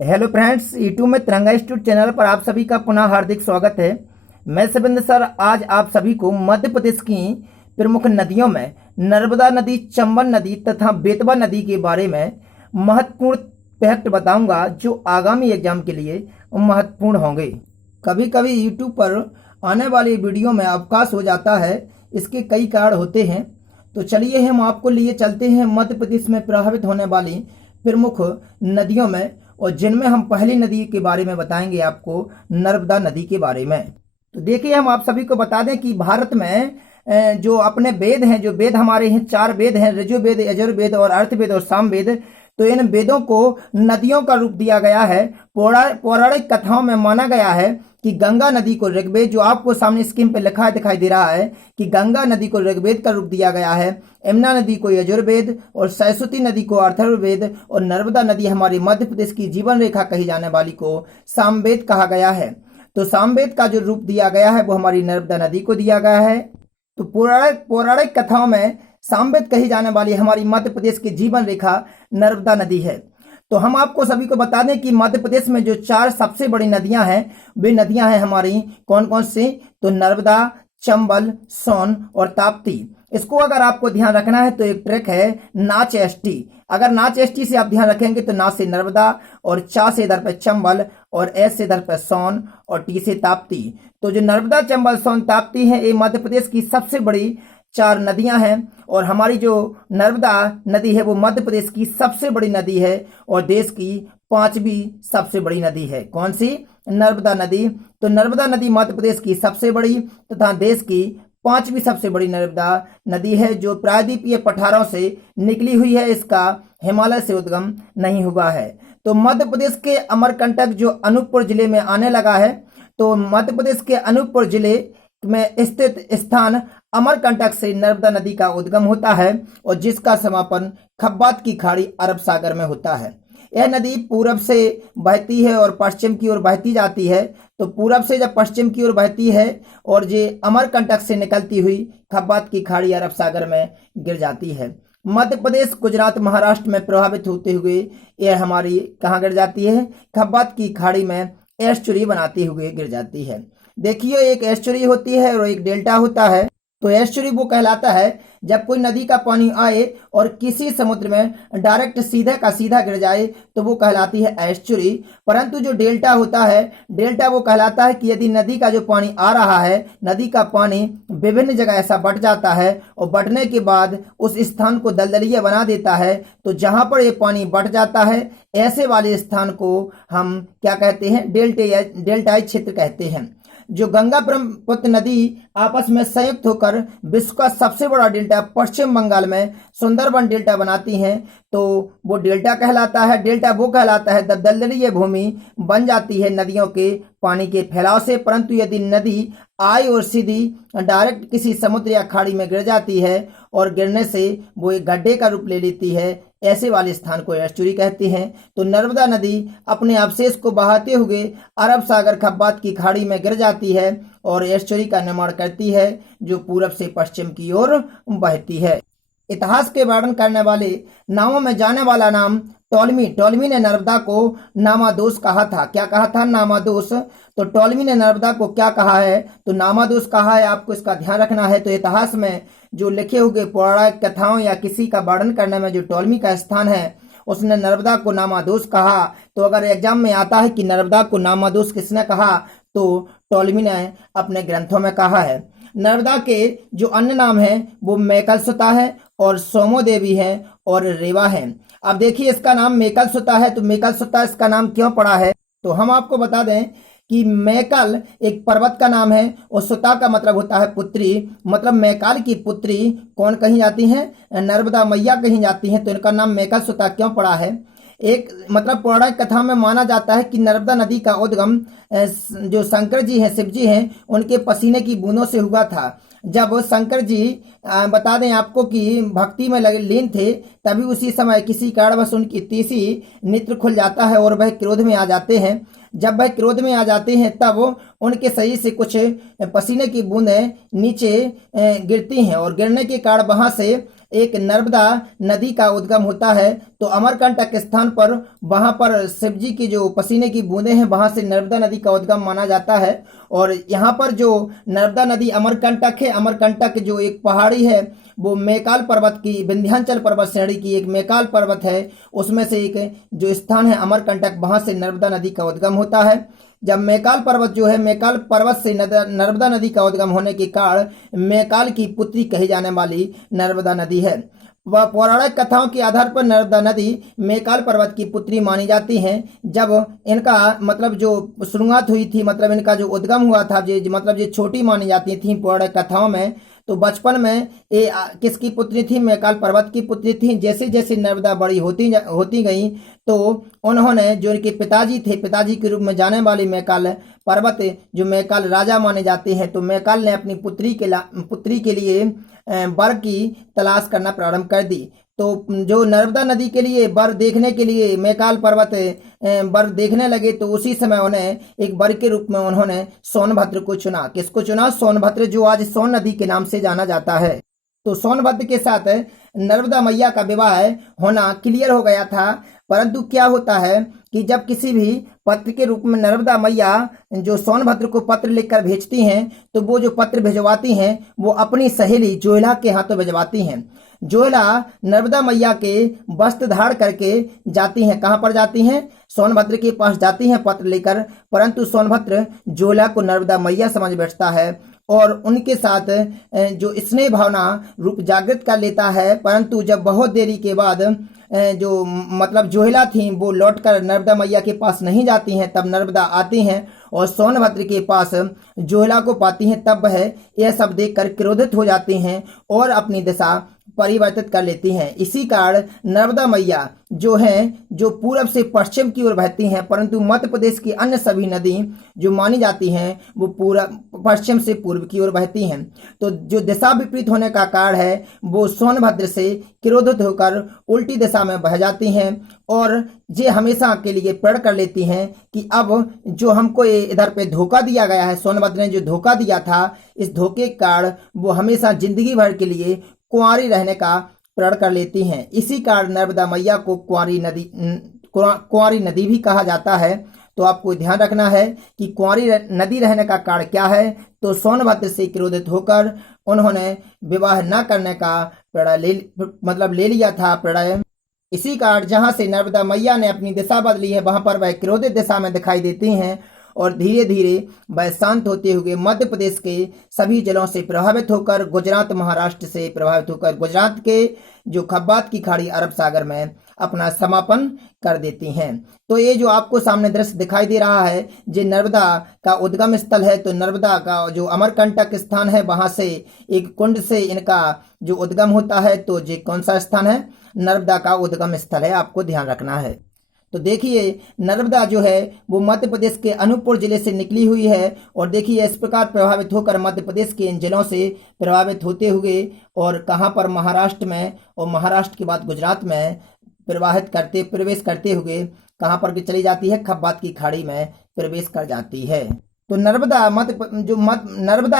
Hello friends, YouTube में तिरंगा institute channel पर आप सभी का पुनः हार्दिक स्वागत है। मैं शिवेंद्र सर आज आप सभी को मध्य प्रदेश की प्रमुख नदियों में नर्मदा नदी, चंबल नदी तथा बेतवा नदी के बारे में महत्वपूर्ण फैक्ट बताऊंगा जो आगामी एग्जाम के लिए महत्वपूर्ण होंगे। कभी कभी यूट्यूब पर आने वाली वीडियो में अवकाश हो जाता है, इसके कई कारण होते हैं। तो चलिए हम आपको लिए चलते हैं मध्य प्रदेश में प्रभावित होने वाली प्रमुख नदियों में, और जिनमें हम पहली नदी के बारे में बताएंगे आपको नर्मदा नदी के बारे में। तो देखिए, हम आप सभी को बता दें कि भारत में जो अपने वेद हैं, जो वेद हमारे हैं, 4 वेद हैं, ऋजुवेद, यजुर्वेद और अर्थवेद और सामवेद। तो इन वेदों को नदियों का रूप दिया गया है। पौराणिक कथाओं में माना गया है कि गंगा नदी को ऋग्वेद, जो आपको सामने स्क्रीन पर लिखा दिखाई दे रहा है कि गंगा नदी को ऋग्वेद का रूप दिया गया है, यमुना नदी को यजुर्वेद और सरस्वती नदी को अथर्ववेद और नर्मदा नदी हमारी मध्य प्रदेश की जीवन रेखा कही जाने वाली को सामवेद कहा गया है। तो सामवेद का जो रूप दिया गया है वो हमारी नर्मदा नदी को दिया गया है। तो पौराणिक कथाओं में सामवेद कही जाने वाली हमारी मध्य प्रदेश की जीवन रेखा नर्मदा नदी है। तो हम आपको सभी को बता दें कि मध्य प्रदेश में जो 4 सबसे बड़ी नदियां हैं वे नदियां हैं हमारी कौन कौन सी, तो नर्मदा, चंबल, सोन और ताप्ती। इसको अगर आपको ध्यान रखना है तो एक ट्रिक है नाच एसटी। अगर नाच एसटी से आप ध्यान रखेंगे तो ना से नर्मदा और चा से इधर पे चंबल और एस से इधर पे सोन और टी से ताप्ती। तो जो नर्मदा, चंबल, सोन, ताप्ती है ये मध्य प्रदेश की सबसे बड़ी 4 नदियां हैं। और हमारी जो नर्मदा नदी है वो मध्य प्रदेश की सबसे बड़ी नदी है और देश की 5वीं सबसे बड़ी नदी है। कौन सी? नर्मदा नदी। तो नर्मदा नदी मध्य प्रदेश की सबसे बड़ी तथा देश की 5वीं सबसे बड़ी नर्मदा नदी है, जो प्रायद्वीपीय पठारों से निकली हुई है। इसका हिमालय से उद्गम नहीं हुआ है। तो मध्य प्रदेश के अमरकंटक जो अनूपपुर जिले में आने लगा है, तो मध्य प्रदेश के अनूपपुर जिले में स्थित स्थान अमरकंटक से नर्मदा नदी का उद्गम होता है और जिसका समापन खब्बात की खाड़ी अरब सागर में होता है। यह नदी पूरब से बहती है और पश्चिम की ओर बहती जाती है। तो पूरब से जब पश्चिम की ओर बहती है और ये अमरकंटक से निकलती हुई खब्बात की खाड़ी अरब सागर में गिर जाती है। मध्य प्रदेश, गुजरात, महाराष्ट्र में प्रभावित होते हुए यह हमारी कहाँ गिर जाती है? खब्बात की खाड़ी में एस्चुरी बनाती हुए गिर जाती है। देखिए, एक एस्चुरी होती है और एक डेल्टा होता है। तो एस्चुरी वो कहलाता है जब कोई नदी का पानी आए और किसी समुद्र में डायरेक्ट सीधे का सीधा गिर जाए तो वो कहलाती है एस्चुरी। परंतु जो डेल्टा होता है, डेल्टा वो कहलाता है कि यदि नदी का जो पानी आ रहा है, नदी का पानी विभिन्न जगह ऐसा बट जाता है और बटने के बाद उस स्थान को दलदलीय बना देता है, तो जहां पर ये पानी बट जाता है ऐसे वाले स्थान को हम क्या कहते हैं? डेल्टाई क्षेत्र कहते हैं। जो गंगा ब्रह्मपुत्र नदी आपस में संयुक्त होकर विश्व का सबसे बड़ा डेल्टा पश्चिम बंगाल में सुंदरबन डेल्टा बनाती हैं, तो वो डेल्टा कहलाता है। डेल्टा वो कहलाता है जब दलदलीय भूमि बन जाती है नदियों के पानी के फैलाव से। परंतु यदि नदी आई और सीधी डायरेक्ट किसी समुद्र या खाड़ी में गिर जाती है और गिरने से वो एक गड्ढे का रूप ले लेती है, ऐसे वाले स्थान को एस्चुरी कहते हैं। तो नर्मदा नदी अपने अवशेष को बहाते हुए अरब सागर खब्बात की खाड़ी में गिर जाती है और एस्चुरी का निर्माण करती है जो पूरब से पश्चिम की ओर बहती है। इतिहास के वर्णन करने वाले नामों में जाने वाला नाम टॉलमी ने नर्मदा को नामादोस कहा था। क्या कहा था? नामादोस। तो टॉलमी ने नर्मदा को क्या कहा है? तो नामादोस कहा है। आपको इसका ध्यान रखना है। तो इतिहास में जो लिखे हुए पौराणिक कथाओं या किसी का वर्णन करने में जो टॉलमी का स्थान है उसने नर्मदा को नामादोस कहा। तो अगर एग्जाम में आता है कि नर्मदा को नामादोस किसने कहा, तो टॉलमी ने अपने ग्रंथों में कहा है। नर्मदा के जो अन्य नाम हैं वो मैकलसुता है और सोमो देवी है और रेवा है। अब देखिए, इसका नाम मैकलसुता है, तो मैकलसुता इसका नाम क्यों पड़ा है? तो हम आपको बता दें कि मैकल एक पर्वत का नाम है और सुता का मतलब होता है पुत्री। मतलब मैकाल की पुत्री कौन कही जाती है? नर्मदा मैया कही जाती हैं। तो इनका नाम मैकलसुता क्यों पड़ा है? एक मतलब पौराणिक कथा में माना जाता है कि नर्मदा नदी का उद्गम जो शंकर जी हैं, शिव जी हैं, उनके पसीने की बूंदों से हुआ था। जब शंकर जी बता दें आपको कि भक्ति में लगे लीन थे, तभी उसी समय किसी कारणवश उनकी तीसरी नेत्र खुल जाता है और वह क्रोध में आ जाते हैं। जब वह क्रोध में आ जाते हैं तब उनके शरीर से कुछ पसीने की बूंदें नीचे गिरती हैं और गिरने के कारण वहां से एक नर्मदा नदी का उद्गम होता है। तो अमरकंटक स्थान पर वहां पर शिव जी की जो पसीने की बूंदें हैं वहां से नर्मदा नदी का उद्गम माना जाता है। और यहाँ पर जो नर्मदा नदी अमरकंटक है, अमरकंटक जो एक पहाड़ी है वो मैकाल पर्वत की, विंध्याचल पर्वत श्रेणी की एक मैकाल पर्वत है, उसमें से एक जो स्थान है अमरकंटक, वहां से नर्मदा नदी का उद्गम होता है। जब मैकाल पर्वत जो है, मैकाल पर्वत से नर्मदा नदी का उद्गम होने के कारण मैकाल की पुत्री कही जाने वाली नर्मदा नदी है। वह पौराणिक कथाओं के आधार पर नर्मदा नदी मैकाल पर्वत की पुत्री मानी जाती है। जब इनका मतलब जो शुरुआत हुई थी, मतलब इनका जो उद्गम हुआ था, मतलब ये छोटी मानी जाती थी पौराणिक कथाओं में। तो बचपन में ये किसकी पुत्री थी? मैकाल पर्वत की पुत्री थी। जैसे जैसे नर्मदा बड़ी होती गई तो उन्होंने जो इनके पिताजी थे, पिताजी के रूप में जाने वाली मैकाल पर्वत, जो मैकाल राजा माने जाते हैं, तो मैकाल ने अपनी पुत्री के लिए वर की तलाश करना प्रारंभ कर दी। तो जो नर्मदा नदी के लिए वर देखने के लिए मैकाल पर्वत वर देखने लगे, तो उसी समय उन्हें एक वर के रूप में उन्होंने सोनभद्र को चुना। किसको चुना? सोनभद्र, जो आज सोन नदी के नाम से जाना जाता है। तो सोनभद्र के साथ नर्मदा मैया का विवाह होना क्लियर हो गया था। परंतु क्या होता है कि जब किसी भी पत्र के रूप में नर्मदा मैया जो सोनभद्र को पत्र लिखकर भेजती हैं, तो वो जो पत्र भिजवाती हैं वो अपनी सहेली जोयला के हाथों भिजवाती हैं। जोयला नर्मदा मैया के वस्त्र धारण करके जाती हैं। कहाँ पर जाती हैं? सोनभद्र के पास जाती हैं पत्र लेकर। परंतु सोनभद्र जोयला को नर्मदा मैया समझ बैठता है और उनके साथ जो स्नेह भावना रूप जागृत कर लेता है। परंतु जब बहुत देरी के बाद जो मतलब जोहिला थी वो लौटकर नर्मदा मैया के पास नहीं जाती हैं, तब नर्मदा आती हैं और सोनभद्र के पास जोहिला को पाती हैं। तब वह यह सब देखकर क्रोधित हो जाती हैं और अपनी दिशा परिवर्तित कर लेती हैं। इसी कारण नर्मदा मैया जो हैं, जो पूरब से पश्चिम की ओर बहती हैं, परंतु मध्य प्रदेश की अन्य सभी नदी जो मानी जाती हैं वो पूरब पश्चिम से पूर्व की ओर बहती हैं। तो जो दिशा विपरीत होने का कारण है वो सोनभद्र से क्रोधित होकर उल्टी दिशा में बह जाती हैं और ये हमेशा के लिए प्रण कर लेती हैं कि अब जो हमको इधर पे धोखा दिया गया है, सोनभद्र ने जो धोखा दिया था, इस धोखे के कारण वो हमेशा जिंदगी भर के लिए कुंवारी रहने का प्रण कर लेती हैं। इसी कारण नर्मदा मैया को कुंवारी नदी भी कहा जाता है। तो आपको ध्यान रखना है कि कुंवारी नदी रहने का कारण क्या है। तो सोनभद्र से क्रोधित होकर उन्होंने विवाह न करने का प्रण ले लिया था प्रणय। इसी कारण जहां से नर्मदा मैया ने अपनी दिशा बदली है, वहां पर वह क्रोधित दिशा में दिखाई देती हैं और धीरे धीरे वह शांत होते हुए मध्य प्रदेश के सभी जिलों से प्रभावित होकर गुजरात, महाराष्ट्र से प्रभावित होकर गुजरात के जो खब्बात की खाड़ी अरब सागर में अपना समापन कर देती हैं। तो ये जो आपको सामने दृश्य दिखाई दे रहा है, ये नर्मदा का उद्गम स्थल है। तो नर्मदा का जो अमरकंटक स्थान है, वहां से एक कुंड से इनका जो उद्गम होता है। तो ये कौन सा स्थान है? नर्मदा का उद्गम स्थल है, आपको ध्यान रखना है। तो देखिए नर्मदा जो है वो मध्य प्रदेश के अनूपपुर जिले से निकली हुई है और देखिए इस प्रकार प्रभावित होकर मध्य प्रदेश के इन जिलों से प्रभावित होते हुए और कहां पर? महाराष्ट्र में, और महाराष्ट्र के बाद गुजरात में प्रवेश करते हुए कहां पर चली जाती है? खब्बात की खाड़ी में प्रवेश कर जाती है। तो नर्मदा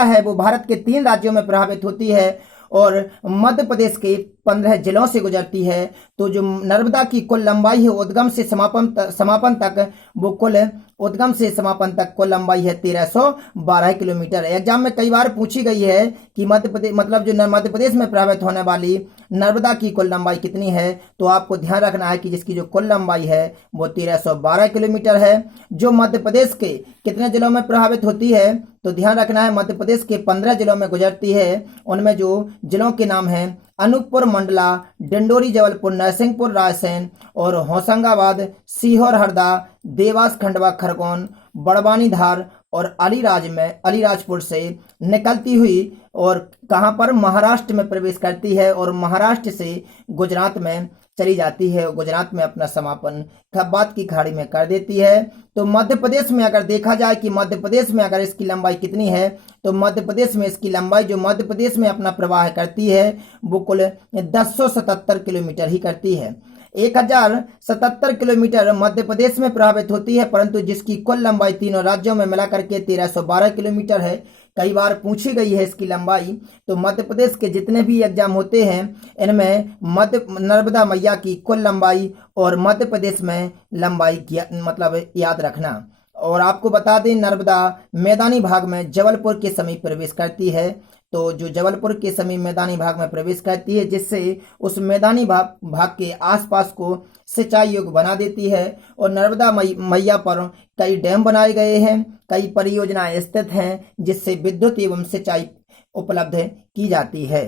है वो भारत के 3 राज्यों में प्रभावित होती है और मध्य प्रदेश के 15 जिलों से गुजरती है। तो जो नर्मदा की कुल लंबाई है उद्गम से समापन तक, वो कुल उद्गम से समापन तक कुल लंबाई है 1312 किलोमीटर। एग्जाम में कई बार पूछी गई है कि मध्य प्रदेश जो मध्य प्रदेश में प्रभावित होने वाली नर्मदा की कुल लंबाई कितनी है। तो आपको ध्यान रखना है कि जिसकी जो कुल लंबाई है वो 1312 किलोमीटर है। जो मध्य प्रदेश के कितने जिलों में प्रभावित होती है? तो ध्यान रखना है मध्य प्रदेश के 15 जिलों में गुजरती है। उनमें जो जिलों के नाम हैं अनूपपुर, मंडला, डिंडोरी, जबलपुर, नरसिंहपुर, रायसेन और होशंगाबाद, सीहोर, हरदा, देवास, खंडवा, खरगोन, बड़वानी, धार और अलीराजपुर से निकलती हुई और कहां पर? महाराष्ट्र में प्रवेश करती है और महाराष्ट्र से गुजरात में चली जाती है और गुजरात में अपना समापन खब्बात की खाड़ी में कर देती है। तो मध्य प्रदेश में अगर देखा जाए कि मध्य प्रदेश में अगर इसकी लंबाई कितनी है, तो मध्य प्रदेश में इसकी लंबाई जो मध्य प्रदेश में अपना प्रवाह करती है वो कुल 1077 किलोमीटर ही करती है। 1077 किलोमीटर मध्य प्रदेश में प्रभावित होती है, परंतु जिसकी कुल लंबाई तीनों राज्यों में मिलाकर के 1312 किलोमीटर है। कई बार पूछी गई है इसकी लंबाई। तो मध्य प्रदेश के जितने भी एग्जाम होते हैं इनमें नर्मदा मैया की कुल लंबाई और मध्य प्रदेश में लंबाई मतलब याद रखना। और आपको बता दें, नर्मदा मैदानी भाग में जबलपुर के समीप प्रवेश करती है। तो जो जबलपुर के समीप मैदानी भाग में प्रवेश करती है, जिससे उस मैदानी भाग के आसपास को सिंचाई योग्य बना देती है। और नर्मदा मैया पर कई डैम बनाए गए हैं, कई परियोजनाएं स्थित हैं, जिससे विद्युत एवं सिंचाई उपलब्ध की जाती है।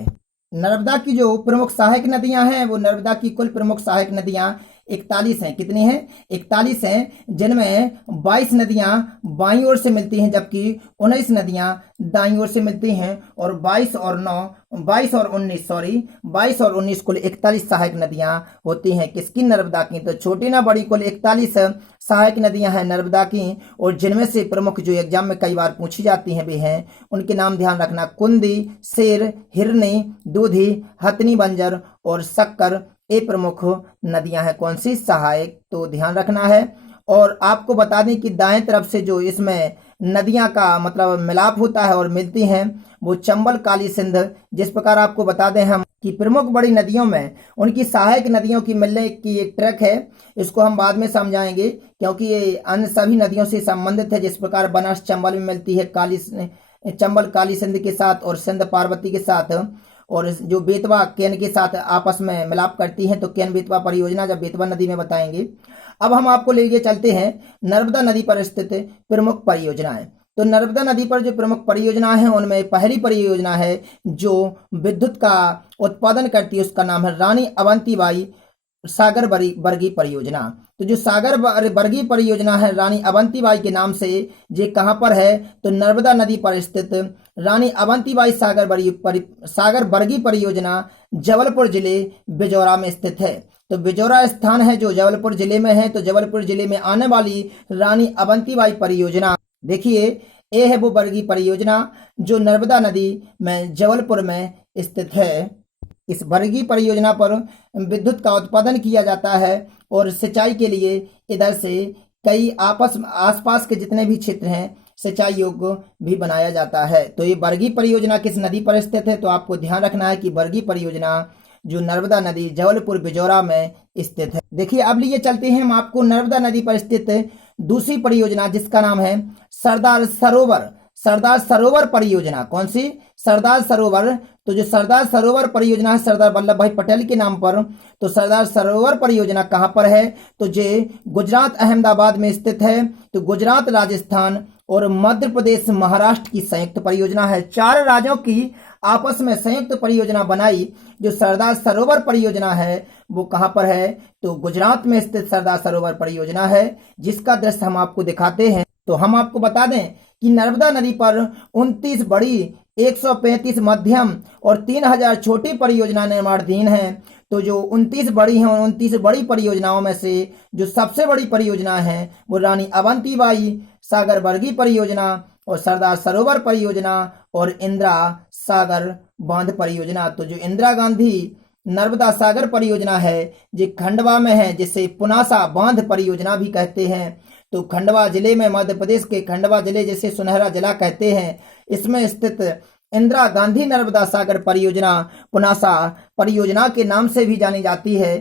नर्मदा की जो प्रमुख सहायक नदियां हैं, वो नर्मदा की कुल प्रमुख सहायक नदियां 41 हैं। कितनी हैं? 41 हैं, जिनमें 22 नदियां बाईं ओर से मिलती हैं, जबकि 19 नदियां दाईं ओर से मिलती हैं। और 22 और 19 कुल 41 सहायक नदियां होती हैं। किसकी? नर्मदा की। तो छोटी ना बड़ी कुल 41 सहायक नदियां हैं नर्मदा की। और जिनमें से प्रमुख जो एग्जाम में कई बार पूछी जाती हैं वे हैं, उनके नाम ध्यान रखना: कुंदी, शेर, हिरनी, दूधी, हथनी, बंजर और शक्कर। ये प्रमुख नदियां हैं। कौन सी? सहायक। तो ध्यान रखना है। और आपको बता दें कि दाएं तरफ से जो इसमें नदियां का मतलब मिलाप होता है और मिलती हैं, वो चंबल, काली सिंध। जिस प्रकार आपको बता दें हम कि प्रमुख बड़ी नदियों में उनकी सहायक नदियों की मिलने की एक ट्रैक है, इसको हम बाद में समझाएंगे, क्योंकि ये अन्य सभी नदियों से संबंधित है। जिस प्रकार बनास चंबल में मिलती है चंबल काली सिंध के साथ और सिंध पार्वती के साथ, और जो बेतवा केन के साथ आपस में मिलाप करती हैं। तो केन बेतवा परियोजना जब बेतवा नदी में बताएंगे। अब हम आपको लेके चलते हैं नर्मदा नदी पर स्थित प्रमुख परियोजनाएं। तो नर्मदा नदी पर जो प्रमुख परियोजना है उनमें पहली परियोजना है जो विद्युत का उत्पादन करती है, उसका नाम है रानी अवंतीबाई सागर बरगी परियोजना। तो जो सागर बरगी परियोजना है रानी अवंतीबाई के नाम से, ये कहां पर है? तो नर्मदा नदी पर स्थित रानी अवंतीबाई सागर बरगी परियोजना जबलपुर जिले बिजौरा में स्थित है। तो बिजौरा स्थान है जो जबलपुर जिले में है। तो जबलपुर जिले में आने वाली रानी अवंतीबाई परियोजना, देखिए ये है वो बरगी परियोजना जो नर्मदा नदी में जबलपुर में स्थित है। इस बरगी परियोजना पर विद्युत का उत्पादन किया जाता है और सिंचाई के लिए इधर से कई आसपास के जितने भी क्षेत्र हैं सिंचाई योग्य भी बनाया जाता है। तो ये बरगी परियोजना किस नदी पर स्थित है? तो आपको ध्यान रखना है कि बरगी परियोजना जो नर्मदा नदी जबलपुर बिजौरा में स्थित है। देखिए अब लिए चलते हैं हम आपको नर्मदा नदी पर स्थित दूसरी परियोजना, जिसका नाम है सरदार सरोवर परियोजना। कौन सी? सरदार सरोवर। तो जो सरदार सरोवर परियोजना है सरदार वल्लभ भाई पटेल के नाम पर। तो सरदार सरोवर परियोजना कहां पर है? तो ये गुजरात अहमदाबाद में स्थित है। तो गुजरात, राजस्थान और मध्य प्रदेश, महाराष्ट्र की संयुक्त परियोजना है। 4 राज्यों की आपस में संयुक्त परियोजना बनाई जो सरदार सरोवर परियोजना है, वो कहां पर है? तो गुजरात में स्थित सरदार सरोवर परियोजना है, जिसका दृश्य हम आपको दिखाते हैं। तो हम आपको बता दें कि नर्मदा नदी पर 29 बड़ी, 135 मध्यम और 3000 छोटी परियोजना निर्माणाधीन हैं। तो जो 29 बड़ी हैं उन 29 बड़ी परियोजनाओं में से जो सबसे बड़ी परियोजना है वो रानी अवंतीबाई सागर बरगी परियोजना और सरदार सरोवर परियोजना और इंदिरा सागर बांध परियोजना। तो जो इंदिरा गांधी नर्मदा सागर परियोजना है जो खंडवा में है, जिसे पुनासा बांध परियोजना भी कहते हैं। तो खंडवा जिले में, मध्य प्रदेश के खंडवा जिले जिसे सुनहरा जिला कहते हैं, इसमें स्थित इंदिरा गांधी नर्मदा सागर परियोजना पुनासा परियोजना के नाम से भी जानी जाती है।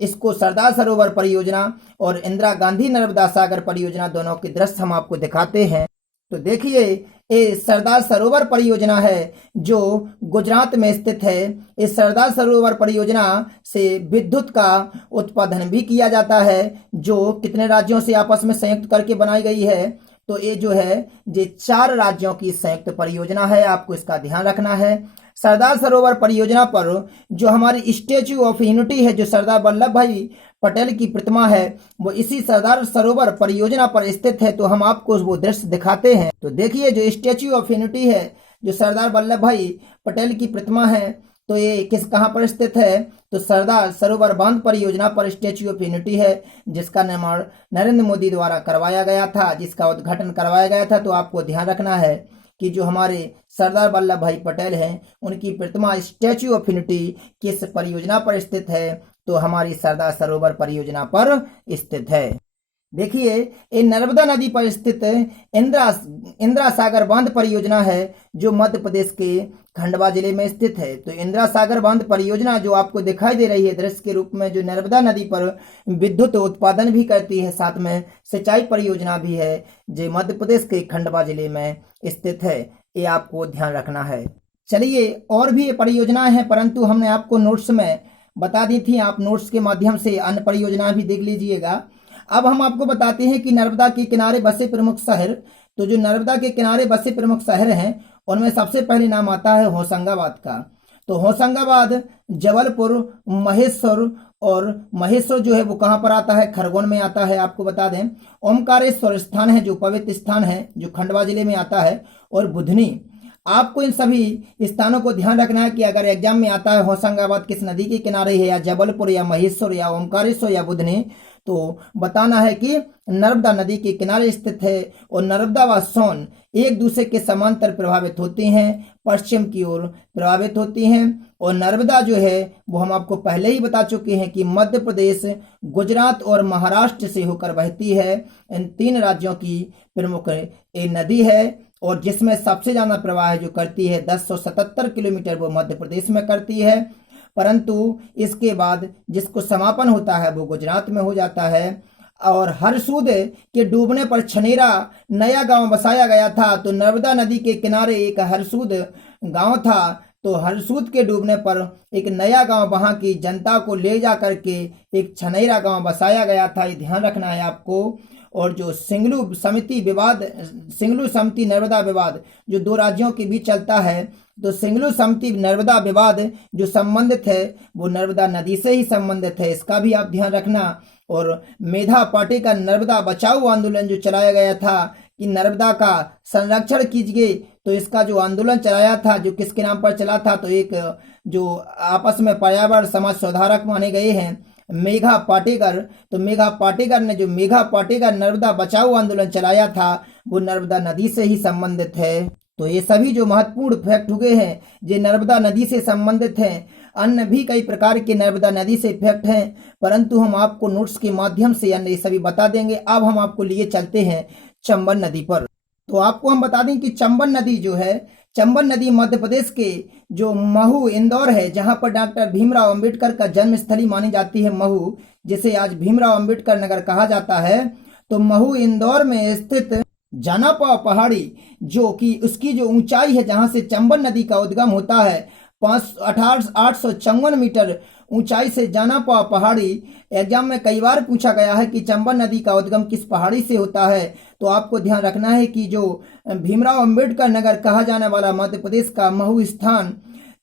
इसको सरदार सरोवर परियोजना और इंदिरा गांधी नर्मदा सागर परियोजना दोनों के दृश्य हम आपको दिखाते हैं। तो देखिए ये सरदार सरोवर परियोजना है जो गुजरात में स्थित है। इस सरदार सरोवर परियोजना से विद्युत का उत्पादन भी किया जाता है, जो कितने राज्यों से आपस में संयुक्त करके बनाई गई है? तो ये जो है ये 4 राज्यों की संयुक्त परियोजना है, आपको इसका ध्यान रखना है। सरदार सरोवर परियोजना पर जो हमारी स्टेच्यू ऑफ यूनिटी है, जो सरदार वल्लभ भाई पटेल की प्रतिमा है, वो इसी सरदार सरोवर परियोजना पर स्थित है। तो हम आपको वो दृश्य दिखाते हैं। तो देखिए जो स्टेच्यू ऑफ यूनिटी है, जो सरदार वल्लभ भाई पटेल की प्रतिमा है, तो ये कहां पर स्थित है? तो सरदार सरोवर बांध परियोजना पर स्टेच्यू ऑफ यूनिटी है, जिसका निर्माण नरेंद्र मोदी द्वारा करवाया गया था, जिसका उद्घाटन करवाया गया था। तो आपको ध्यान रखना है कि जो हमारे सरदार वल्लभ भाई पटेल हैं उनकी प्रतिमा स्टैच्यू ऑफ यूनिटी किस परियोजना पर स्थित है? तो हमारी सरदार सरोवर परियोजना पर स्थित है। देखिए, ये नर्मदा नदी पर स्थित इंदिरा सागर बांध परियोजना है जो मध्य प्रदेश के खंडवा जिले में स्थित है। तो इंदिरा सागर बांध परियोजना जो आपको दिखाई दे रही है दृश्य के रूप में, जो नर्मदा नदी पर विद्युत उत्पादन भी करती है, साथ में सिंचाई परियोजना भी है, जो मध्य प्रदेश के खंडवा जिले में स्थित है। ये आपको ध्यान रखना है। चलिए, और भी परियोजनाएं हैं, परंतु हमने आपको नोट्स में बता दी थी। आप नोट्स के माध्यम से अन्य परियोजनाएं भी देख लीजिएगा। अब हम आपको बताते हैं कि नर्मदा के किनारे बसे प्रमुख शहर। तो जो नर्मदा के किनारे बसे प्रमुख शहर हैं उनमें सबसे पहले नाम आता है होशंगाबाद का। तो होशंगाबाद, जबलपुर, महेश्वर, और महेश्वर जो है वो कहाँ पर आता है, खरगोन में आता है। आपको बता दें, ओमकारेश्वर स्थान है जो पवित्र स्थान है जो खंडवा जिले में आता है, और बुधनी। आपको इन सभी स्थानों को ध्यान रखना है कि अगर एग्जाम में आता है होशंगाबाद किस नदी के किनारे है, या जबलपुर, या महेश्वर, या ओमकारेश्वर, या बुधनी, तो बताना है कि नर्मदा नदी के किनारे स्थित है। और नर्मदा व सोन एक दूसरे के समांतर प्रभावित होती हैं, पश्चिम की ओर प्रभावित होती हैं। और नर्मदा जो है वो हम आपको पहले ही बता चुके हैं कि मध्य प्रदेश, गुजरात और महाराष्ट्र से होकर बहती है। इन तीन राज्यों की प्रमुख ये नदी है, और जिसमें सबसे ज्यादा प्रवाह जो करती है 1077 किलोमीटर वो मध्य प्रदेश में करती है। परंतु इसके बाद जिसको समापन होता है वो गुजरात में हो जाता है। और हरसूद के डूबने पर छनेरा नया गांव बसाया गया था। तो नर्मदा नदी के किनारे एक हरसूद गांव था। तो हरसूद के डूबने पर एक नया गांव वहां की जनता को ले जा करके एक छनेरा गांव बसाया गया था। ये ध्यान रखना है आपको। और जो सिंगलू समिति नर्मदा विवाद जो दो राज्यों के बीच चलता है, तो सिंगलू समिति नर्मदा विवाद जो संबंधित है वो नर्मदा नदी से ही संबंधित है, इसका भी आप ध्यान रखना। और मेधा पाटेकर नर्मदा बचाओ आंदोलन जो चलाया गया था कि नर्मदा का संरक्षण कीजिए, तो इसका जो आंदोलन चलाया था जो किसके नाम पर चला था, तो एक जो आपस में पर्यावरण समाज सुधारक माने गए हैं मेघा पाटेकर। तो मेघा पाटेकर ने जो मेघा पाटेकर नर्मदा बचाओ आंदोलन चलाया था वो नर्मदा नदी से ही संबंधित है। तो ये सभी जो महत्वपूर्ण फैक्ट हुए हैं जो नर्मदा नदी से संबंधित हैं। अन्य भी कई प्रकार के नर्मदा नदी से फैक्ट हैं, परंतु हम आपको नोट्स के माध्यम से अन्य सभी बता देंगे। अब हम आपको लिए चलते हैं चंबल नदी पर। तो आपको हम बता दें कि चंबल नदी जो है, चंबल नदी मध्य प्रदेश के जो महू इंदौर है, जहां पर डॉक्टर भीमराव अंबेडकर का जन्मस्थली मानी जाती है महू, जिसे आज भीमराव अंबेडकर नगर कहा जाता है। तो महू इंदौर में स्थित जानापा पहाड़ी जो कि उसकी जो ऊंचाई है जहां से चंबल नदी का उद्गम होता है 854 मीटर ऊंचाई से जानापा पहाड़ी। एग्जाम में कई बार पूछा गया है कि चंबल नदी का उद्गम किस पहाड़ी से होता है। तो आपको ध्यान रखना है कि जो भीमराव अंबेडकर नगर कहा जाने वाला मध्य प्रदेश का महू स्थान,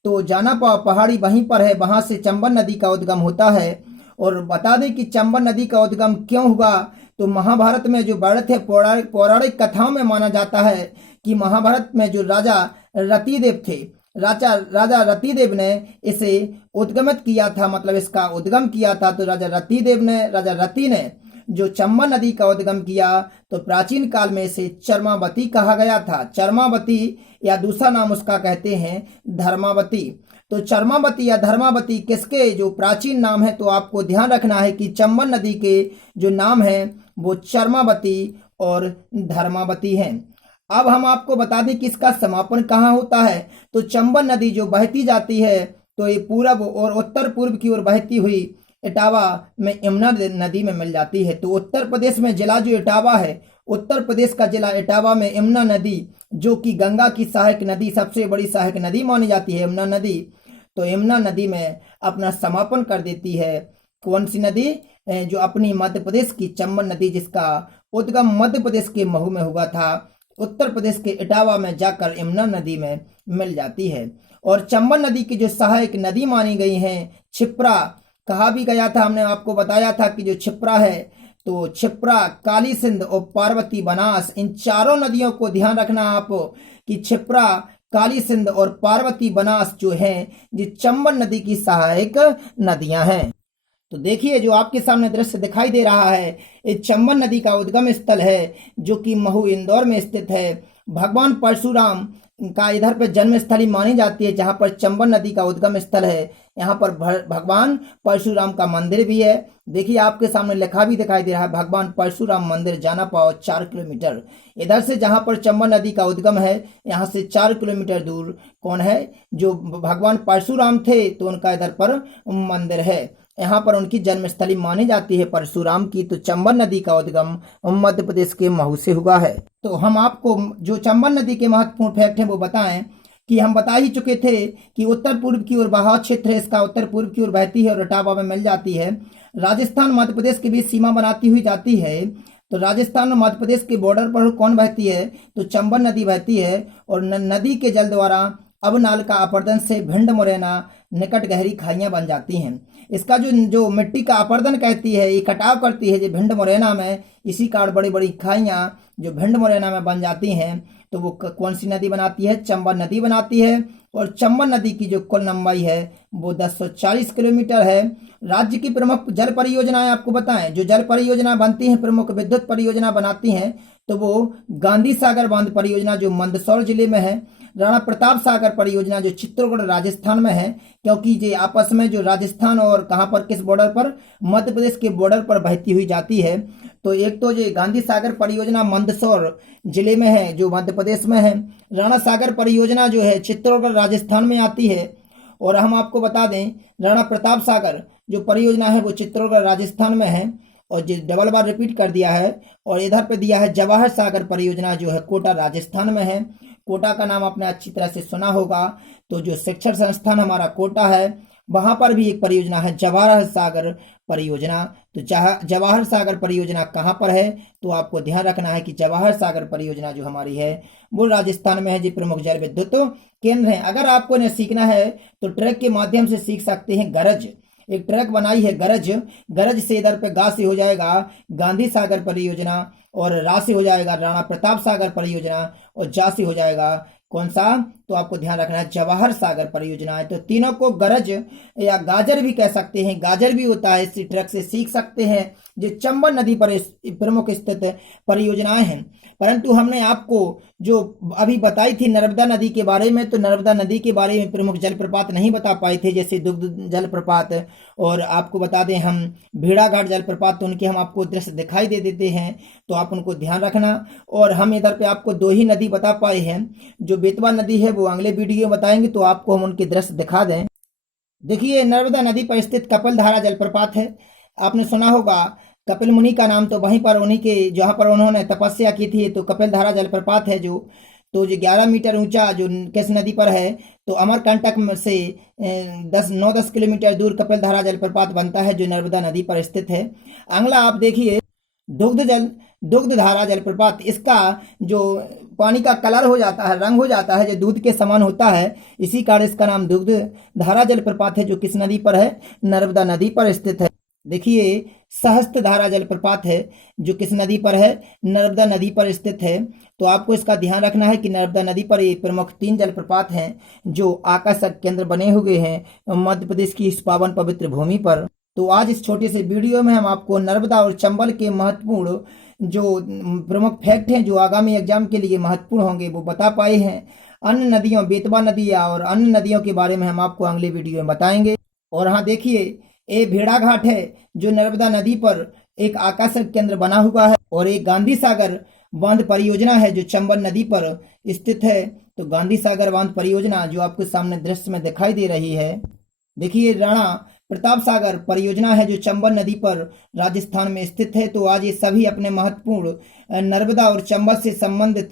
तो जानापा पहाड़ी वहीं पर है, वहां से चंबल नदी का उद्गम होता है। और बता दें कि चंबल नदी का उद्गम क्यों हुआ, तो महाभारत में जो वर्णित है पौराणिक कथाओं में माना जाता है कि महाभारत में जो राजा रतिदेव थे, राजा रतिदेव ने इसे उद्गमित किया था, मतलब इसका उद्गम किया था। तो राजा रति ने जो चंबल नदी का उद्गम किया, तो प्राचीन काल में इसे चर्मावती कहा गया था। चर्मावती या दूसरा नाम उसका कहते हैं धर्मावती। तो चर्मावती या धर्मावती किसके जो प्राचीन नाम है, तो आपको ध्यान रखना है कि चंबल नदी के जो नाम है वो चर्मावती और धर्मावती हैं। अब हम आपको बता दें कि इसका समापन कहाँ होता है। तो चंबल नदी जो बहती जाती है तो ये पूरब और उत्तर पूर्व की ओर बहती हुई इटावा में यमुना नदी में मिल जाती है। तो उत्तर प्रदेश में जिला जो इटावा है, उत्तर प्रदेश का जिला इटावा में यमुना नदी जो कि गंगा की सहायक नदी, सबसे बड़ी सहायक नदी मानी जाती है यमुना नदी, तो यमुना नदी में अपना समापन कर देती है। कौन सी नदी? जो अपनी मध्य प्रदेश की चंबल नदी, जिसका उद्गम मध्य प्रदेश के महू में हुआ था, उत्तर प्रदेश के इटावा में जाकर यमुना नदी में मिल जाती है। और चंबल नदी की जो सहायक नदी मानी गई है क्षिप्रा, कहा भी गया था, हमने आपको बताया था कि जो क्षिप्रा है, तो क्षिप्रा, काली सिंध और पार्वती बनास, इन चारों नदियों को ध्यान रखना आप कि क्षिप्रा, काली सिंध और पार्वती बनास जो हैं ये चंबल नदी की सहायक नदियां हैं। तो देखिए जो आपके सामने दृश्य दिखाई दे रहा है ये चंबल नदी का उद्गम स्थल है जो कि महू इंदौर में स्थित है। भगवान परशुराम का इधर पे जन्म स्थली मानी जाती है, जहां पर चंबल नदी का उद्गम स्थल है। यहाँ पर भगवान परशुराम का मंदिर भी है। देखिए आपके सामने लिखा भी दिखाई दे रहा है, भगवान परशुराम मंदिर जाना पाओ 4 किलोमीटर। इधर से जहां पर चंबल नदी का उद्गम है, यहाँ से 4 किलोमीटर दूर कौन है, जो भगवान परशुराम थे, तो उनका इधर पर मंदिर है। यहाँ पर उनकी जन्मस्थली मानी जाती है परशुराम की। तो चंबल नदी का उद्गम मध्य प्रदेश के महू से हुआ है। तो हम आपको जो चंबल नदी के महत्वपूर्ण फैक्ट हैं वो बताएं कि हम बता ही चुके थे कि उत्तर पूर्व की ओर बहाव क्षेत्र है, इसका उत्तर पूर्व की ओर बहती है और इटावा में मिल जाती है। राजस्थान मध्य प्रदेश के बीच सीमा बनाती हुई जाती है। तो राजस्थान और मध्य प्रदेश के बॉर्डर पर कौन बहती है, तो चंबल नदी बहती है। और नदी के जल द्वारा अब नाल का अपर्दन से भिंड मुरैना निकट गहरी खाइयां बन जाती हैं। इसका जो मिट्टी का अपर्दन कहती है, ये कटाव करती है जो भिंड मुरैना में, इसी कारण बड़ी बड़ी खाइयां जो भिंड मुरैना में बन जाती हैं। तो वो कौन सी नदी बनाती है, चंबल नदी बनाती है। और चंबल नदी की जो कुल लंबाई है वो 1040 किलोमीटर है। राज्य की प्रमुख जल परियोजनाएं आपको बताएं, जो जल परियोजना बनती हैं, प्रमुख विद्युत परियोजना बनाती हैं, तो वो गांधी सागर बांध परियोजना जो मंदसौर जिले में है, राणा प्रताप सागर परियोजना जो चित्तौड़गढ़ राजस्थान में है, क्योंकि ये आपस में जो राजस्थान और कहां पर किस बॉर्डर पर, मध्य प्रदेश के बॉर्डर पर बहती हुई जाती है। तो एक तो जो गांधी सागर परियोजना मंदसौर जिले में है जो मध्य प्रदेश में है, राणा सागर परियोजना जो है चित्तौड़गढ़ राजस्थान में आती है। और हम आपको बता दें राणा प्रताप सागर जो परियोजना है वो चित्तौड़गढ़ राजस्थान में है। और जो डबल बार रिपीट कर दिया है। और इधर पे दिया है जवाहर सागर परियोजना जो है कोटा राजस्थान में है। कोटा का नाम आपने अच्छी तरह से सुना होगा। तो जो शिक्षण संस्थान हमारा कोटा है, वहां पर भी एक परियोजना है जवाहर सागर परियोजना। तो जवाहर सागर परियोजना कहाँ पर है, तो आपको ध्यान रखना है कि जवाहर सागर परियोजना जो हमारी है वो राजस्थान में है। जी प्रमुख जल विद्युत केंद्र है। अगर आपको इन्हें सीखना है तो ट्रैक के माध्यम से सीख सकते हैं। गरज एक ट्रैक बनाई है, गरज से इधर पे गा से हो जाएगा गांधी सागर परियोजना, और रा से हो जाएगा राणा प्रताप सागर परियोजना, और जा से हो जाएगा कौन सा, तो आपको ध्यान रखना है जवाहर सागर परियोजना है। तो तीनों को गरज या गाजर भी कह सकते हैं, गाजर भी होता है, इसी ट्रैक से सीख सकते हैं। जो चंबल नदी पर प्रमुख स्थित परियोजनाएं हैं। परंतु हमने आपको जो अभी बताई थी नर्मदा नदी के बारे में, तो नर्मदा नदी के बारे में प्रमुख जलप्रपात नहीं बता पाए थे, जैसे दुग्ध जलप्रपात। और आपको बता दें हम भेड़ाघाट जलप्रपात, तो उनके हम आपको दृश्य दिखाई दे देते हैं, तो आप उनको ध्यान रखना। और हम इधर पे आपको 2 ही नदी बता पाए हैं, जो बेतवा नदी है वो अगले वीडियो में बताएंगे, तो आपको हम उनके दृश्य दिखा दें। देखिए नर्मदा नदी पर स्थित कपिलधारा जलप्रपात है, आपने सुना होगा। कपिल मुनि का नाम तो वहीं पर उन्हीं के जहां पर उन्होंने तपस्या की थी, तो कपिलधारा जलप्रपात है जो 11 मीटर ऊंचा जो किस नदी पर है, तो अमरकंटक से 9-10 किलोमीटर दूर कपिलधारा जलप्रपात बनता है जो नर्मदा नदी पर स्थित है। अगला आप देखिए दुग्ध धारा जलप्रपात। इसका जो पानी का कलर हो जाता है, रंग हो जाता है, जो दूध के समान होता है, इसी कारण इसका नाम दुग्ध धारा जलप्रपात है, जो किस नदी पर है, नर्मदा नदी पर स्थित है। देखिए सहस्त्र धारा जलप्रपात है जो किस नदी पर है, नर्मदा नदी पर स्थित है। तो आपको इसका ध्यान रखना है कि नर्मदा नदी पर ये प्रमुख 3 जलप्रपात हैं जो आकर्षक केंद्र बने हुए हैं मध्य प्रदेश की इस पावन पवित्र भूमि पर। तो आज इस छोटे से वीडियो में हम आपको नर्मदा और चंबल के महत्वपूर्ण जो प्रमुख फैक्ट हैं जो आगामी एग्जाम के लिए महत्वपूर्ण होंगे वो बता पाए हैं। अन्य नदियों बेतवा नदी और अन्य नदियों के बारे में हम आपको अगले वीडियो में बताएंगे। और हाँ देखिए ये भेड़ाघाट है जो नर्मदा नदी पर एक आकर्षक केंद्र बना हुआ है, और एक गांधी सागर बांध परियोजना है जो चंबल नदी पर स्थित है। तो गांधी सागर बांध परियोजना जो आपके सामने दृश्य में दिखाई दे रही है। देखिए राणा प्रताप सागर परियोजना है जो चंबल नदी पर राजस्थान में स्थित है। तो आज ये सभी अपने महत्वपूर्ण नर्मदा और चंबल से संबंधित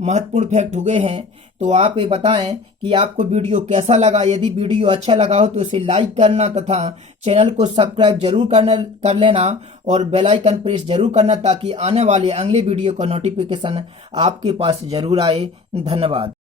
महत्वपूर्ण फैक्ट हुए हैं। तो आप ये बताएं कि आपको वीडियो कैसा लगा। यदि वीडियो अच्छा लगा हो तो इसे लाइक करना तथा चैनल को सब्सक्राइब जरूर कर लेना और बेल आइकन प्रेस जरूर करना, ताकि आने वाले अगले वीडियो का नोटिफिकेशन आपके पास जरूर आए। धन्यवाद।